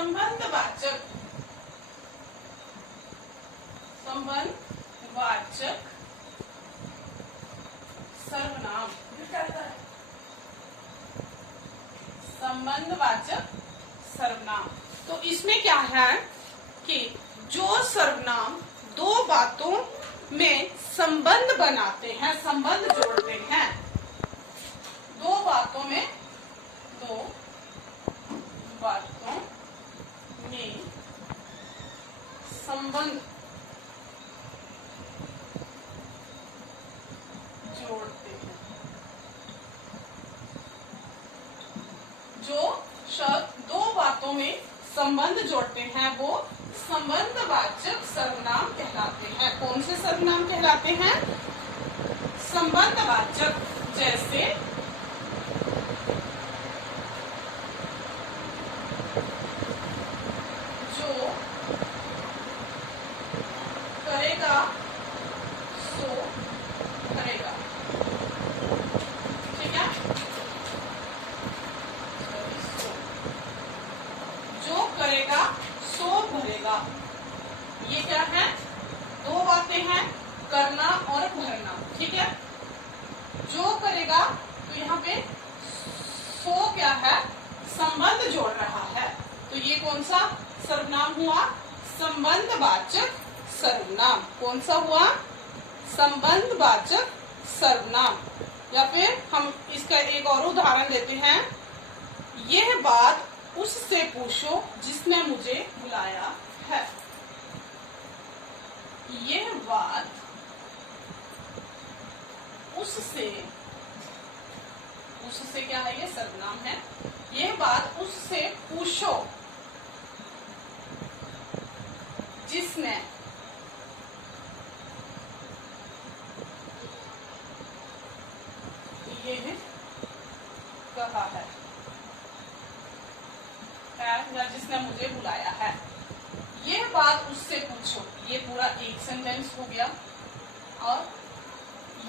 संबंधवाचक संबंधवाचक सर्वनाम संबंधवाचक सर्वनाम। तो इसमें क्या है कि जो सर्वनाम दो बातों में संबंध बनाते हैं, संबंध जोड़ते हैं, दो बातों में संबंध जोड़ते हैं, जो शब्द दो बातों में संबंध जोड़ते हैं वो संबंधवाचक सर्वनाम कहलाते हैं। कौन से सर्वनाम कहलाते हैं? संबंधवाचक। जैसे जो करेगा सो करेगा, ठीक है। जो करेगा सो भरेगा, ये क्या है? दो बातें हैं, करना और भरना, ठीक है। जो करेगा तो यहाँ पे सो क्या है? संबंध जोड़ रहा है, तो ये कौन सा सर्वनाम हुआ? संबंधवाचक सर्वनाम। कौन सा हुआ? संबंधवाचक सर्वनाम। या फिर हम इसका एक और उदाहरण लेते हैं। यह बात उससे पूछो जिसने मुझे बुलाया है। यह बात उससे क्या है? ये सर्वनाम है। यह बात उससे पूछो जिसने ये कहा है या जिसने मुझे बुलाया है। यह बात उससे पूछो, ये पूरा एक सेंटेंस हो गया, और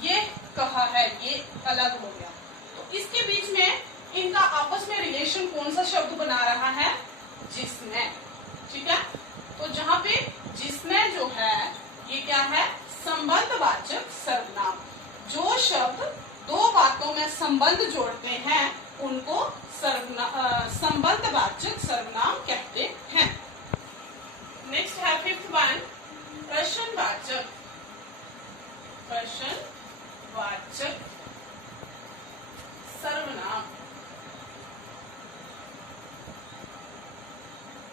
ये कहा है ये अलग हो गया। तो इसके बीच में इनका आपस में रिलेशन कौन सा शब्द बना रहा है? जिसने, ठीक है। तो जहाँ पे जिसने जो है ये क्या है? संबंधवाचक सर्वनाम। जो शब्द दो बातों में संबंध जोड़ते हैं उनको संबंधवाचक सर्वनाम कहते हैं। नेक्स्ट है फिफ्थ वन, प्रश्नवाचक। प्रश्नवाचक सर्वनाम।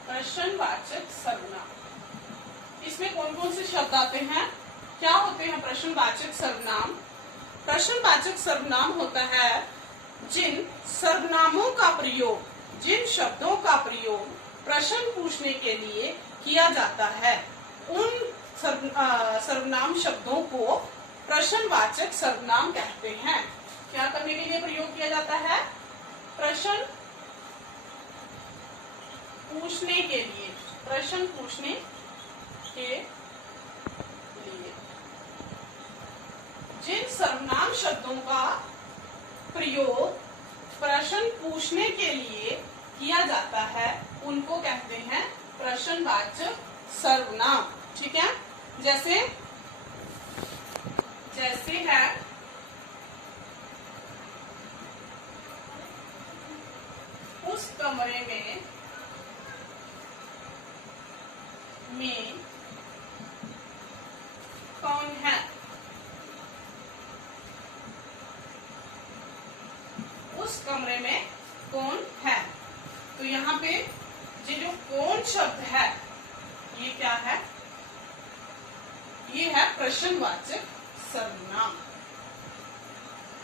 प्रश्नवाचक सर्वनाम, इसमें कौन कौन से शब्द आते हैं? क्या होते हैं प्रश्नवाचक सर्वनाम? प्रश्नवाचक सर्वनाम होता है जिन सर्वनामों का प्रयोग, जिन शब्दों का प्रयोग प्रश्न पूछने के लिए किया जाता है, उन सर्वनाम शब्दों को प्रश्नवाचक सर्वनाम कहते हैं। क्या करने के लिए प्रयोग किया जाता है? प्रश्न पूछने के लिए, प्रश्न पूछने के लिए। जिन सर्वनाम शब्दों का प्रयोग प्रश्न पूछने के लिए किया जाता है उनको कहते हैं प्रश्नवाचक सर्वनाम, ठीक है। जैसे है उस कमरे में कौन है? उस कमरे में कौन है? तो यहाँ पे ये जो कौन शब्द है ये क्या है? ये है प्रश्नवाचक सर्वनाम,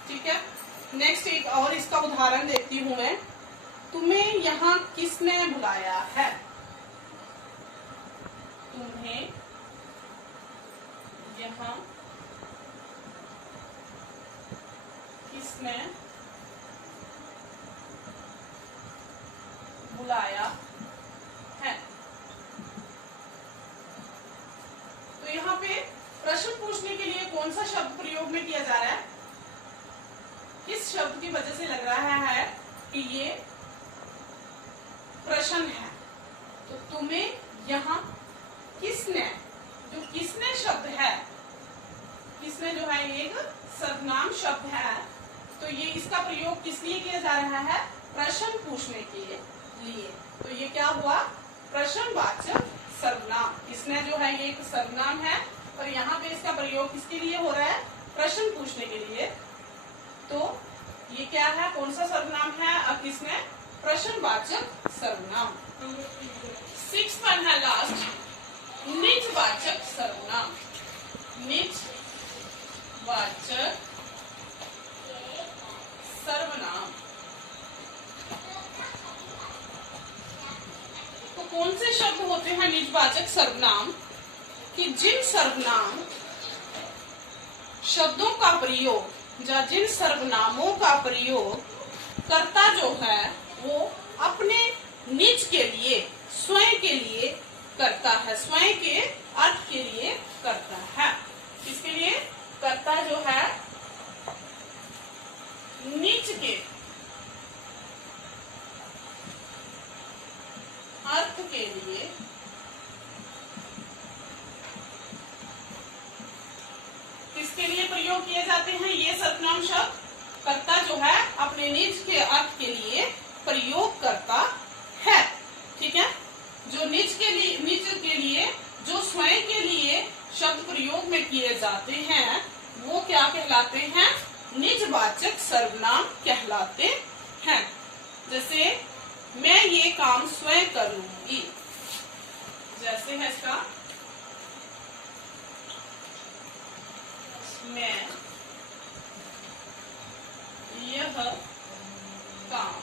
ठीक है। नेक्स्ट एक और इसका उदाहरण देती हूं मैं। तुम्हें यहाँ किसने बुलाया है? तुम्हें यहाँ किसने बुलाया है? तो यहाँ पे प्रश्न पूछने के लिए कौन सा शब्द प्रयोग में किया जा रहा है? किस शब्द की वजह से लग रहा है कि ये प्रश्न है? तुम्हें यहाँ किसने, जो किसने शब्द है, किसने जो है एक सर्वनाम शब्द है, तो ये इसका प्रयोग किस लिए किया जा रहा है, प्रश्न पूछने के लिए। तो ये क्या हुआ, प्रश्नवाचक सर्वनाम। किसने जो है ये एक सर्वनाम है और यहाँ पे इसका प्रयोग किसके लिए हो रहा है, प्रश्न पूछने के लिए। तो ये क्या है, कौन सा सर्वनाम है और किसने, प्रश्नवाचक सर्वनाम। 6th वन है लास्ट, निजवाचक सर्वनाम। निजवाचक सर्वनाम। तो कौन से शब्द होते हैं निजवाचक सर्वनाम, कि जिन सर्वनाम शब्दों का प्रयोग या जिन सर्वनामों का प्रयोग कर्ता जो है वो अपने निज के लिए, स्वयं के लिए करता है, स्वयं के अर्थ के लिए करता है। किसके लिए, कर्ता जो है निज के अर्थ के लिए किसके लिए प्रयोग किए जाते हैं ये सर्वनाम शब्द, कर्ता जो है अपने निज के अर्थ के लिए प्रयोग करता है। ठीक है, जो निज के लिए जो स्वयं के लिए शब्द प्रयोग में किए जाते हैं वो क्या कहलाते हैं, निजवाचक सर्वनाम कहलाते हैं। जैसे मैं ये काम स्वयं कर लूंगी, जैसे है इसका, मैं यह काम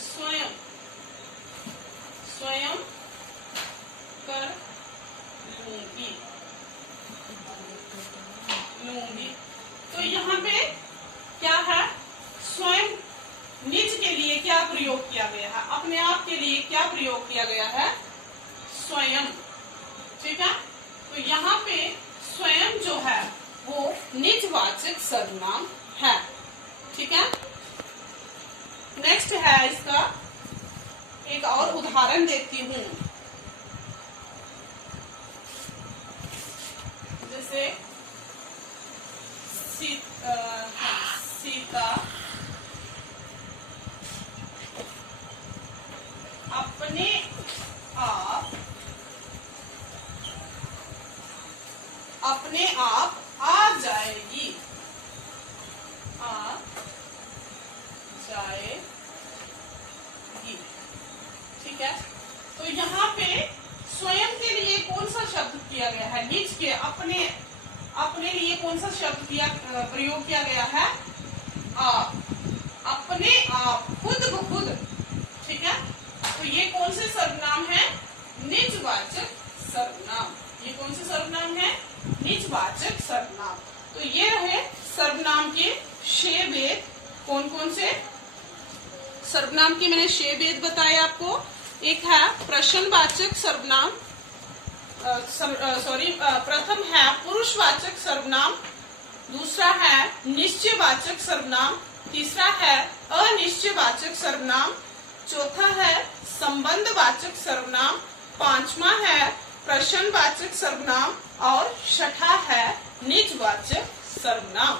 स्वयं कर लूंगी। तो यहाँ पे क्या है, स्वयं निज के लिए क्या प्रयोग किया गया है, अपने आप के लिए क्या प्रयोग किया गया है, स्वयं। ठीक है, तो यहाँ पे स्वयं जो है वो निजवाचक सर्वनाम है। ठीक है, नेक्स्ट है इसका एक और उदाहरण देती हूँ। जैसे सीता अपने आप आ जाएगी, ठीक है, तो यहाँ पे स्वयं के लिए कौन सा शब्द किया गया है, निज के अपने लिए कौन सा शब्द प्रयोग किया गया है, आप, अपने आप, खुद ब खुद। ठीक है, तो ये कौन से सर्वनाम है, निजवाचक सर्वनाम। ये कौन से सर्वनाम है, निजवाचक सर्वनाम। तो ये रहे सर्वनाम के 6 भेद। कौन कौन से सर्वनाम के मैंने 6 भेद बताए आपको। एक है प्रश्नवाचक सर्वनाम, प्रथम है पुरुषवाचक सर्वनाम, दूसरा है निश्चयवाचक सर्वनाम, तीसरा है अनिश्चयवाचक सर्वनाम, चौथा है संबंधवाचक सर्वनाम, पांचवा है प्रश्नवाचक सर्वनाम और छठा है निजवाचक सर्वनाम।